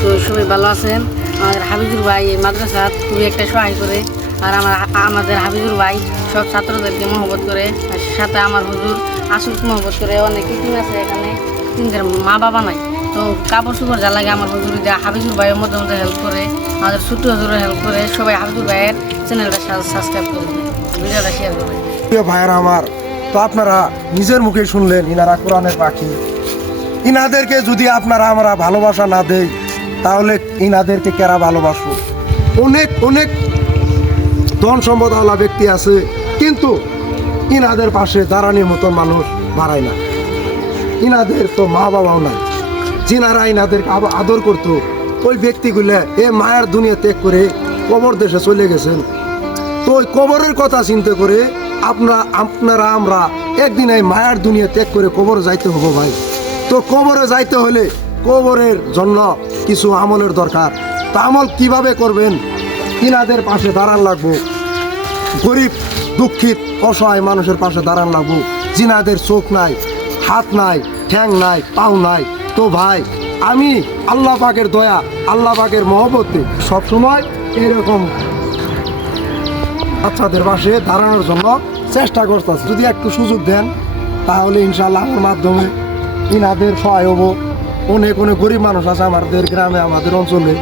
তো সবাই ভালো আছেন। আমাদের হাফিজুর ভাই এই মাদ্রাসা খুবই একটা সহায় করে, আর আমাদের হাফিজুর ভাই সব ছাত্রদেরকে মহব্বত করে, সাথে আমার হুজুর আসল মহব্বত করে। অনেক টিম আছে এখানে, টিমদের মা বাবা নাই, তো কাপড় চোপড় যা লাগে আমার হুজুর দেয়। হাফিজুর ভাইয়ের মধ্যে মধ্যে হেল্প করে, আমাদের ছোট্ট হুজুরের হেল্প করে। সবাই হাফিজুর ভাইয়ের চ্যানেলটা সাবস্ক্রাইব করে, ভিডিওটা শেয়ার করে। প্রিয় ভাইয়েরা আমার, তো আপনারা নিজের মুখে শুনলেন ইনারা কোরআনের পাখি। ইনাদেরকে যদি আপনারা আমরা ভালোবাসা না দেই তাহলে ইনাদেরকে কেরা ভালোবাসবো? অনেক অনেক ধন সম্পদওয়ালা ব্যক্তি আছে, কিন্তু ইনাদের পাশে দাঁড়ানোর মতন মানুষ বাড়ায় না। ইনাদের তো মা বাবাও নাই, যিনারা ইনাদেরকে আদর করতো, ওই ব্যক্তিগুলো মায়ার দুনিয়া ত্যাগ করে কবর দেশে চলে গেছেন। তো ওই কবরের কথা চিন্তা করে আপনারা আমরা একদিন এই মায়ার দুনিয়া ত্যাগ করে কবরে যাইতে হবো ভাই। তো কবরে যাইতে হলে কবরের জন্য কিছু আমলের দরকার। তা আমল কিভাবে করবেন? ইনাদের পাশে দাঁড়ান লাগবো, গরিব দুঃখিত অসহায় মানুষের পাশে দাঁড়ান লাগবো, যিনাদের চোখ নাই, হাত নাই, ঠ্যাং নাই, পাও নাই। তো ভাই, আমি আল্লাহ পাকের দয়া, আল্লাহ পাকের মহব্বতে সবসময় এরকম বাচ্চাদের পাশে দাঁড়ানোর জন্য চেষ্টা করতেছি। যদি একটু সুযোগ দেন তাহলে ইনশাআল্লাহ আমার মাধ্যমে ইনাদের সহায় হবো। অনেক অনেক গরিব মানুষ আছে আমাদের গ্রামে, আমাদের অঞ্চলে,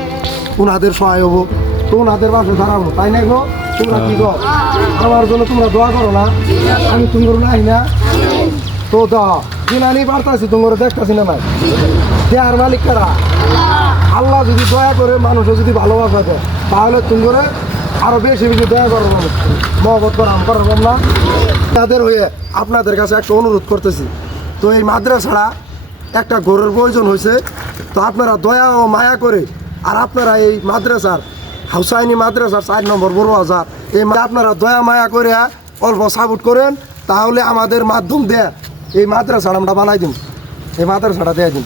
ওনাদের সহায় হবো। তো ওনাদের পাশে দাঁড়াবো, তাই না গো? তোমরা কি গো আমার জন্য তোমরা দোয়া করো না? আমি তোমার নাই না তো দিনানি বাড়তাছি, তোমার দেখতেছি না নাই দেয়ার মালিক কারা? আল্লাহ যদি দয়া করে মানুষও যদি ভালোবাসা দেয় তাহলে তোমার আরো বেশি বেশি দয়া করার মানুষ মহব্বত করাম না। তাদের হয়ে আপনাদের কাছে একটা অনুরোধ করতেছি, তো এই মাদ্রাসাটা একটা ঘরের প্রয়োজন হয়েছে। তো আপনারা দয়া ও মায়া করে, আর আপনারা এই মাদ্রাসার হাউসাইনি মাদ্রাসার 4 নম্বর বড় বাজার, আপনারা দয়া মায়া করে অল্প সাপোর্ট করেন, তাহলে আমাদের মাধ্যম দেয় এই মাদ্রাসাটা আমরা বানাই দিন, এই মাদ্রাসাটা দিয়ে দিন।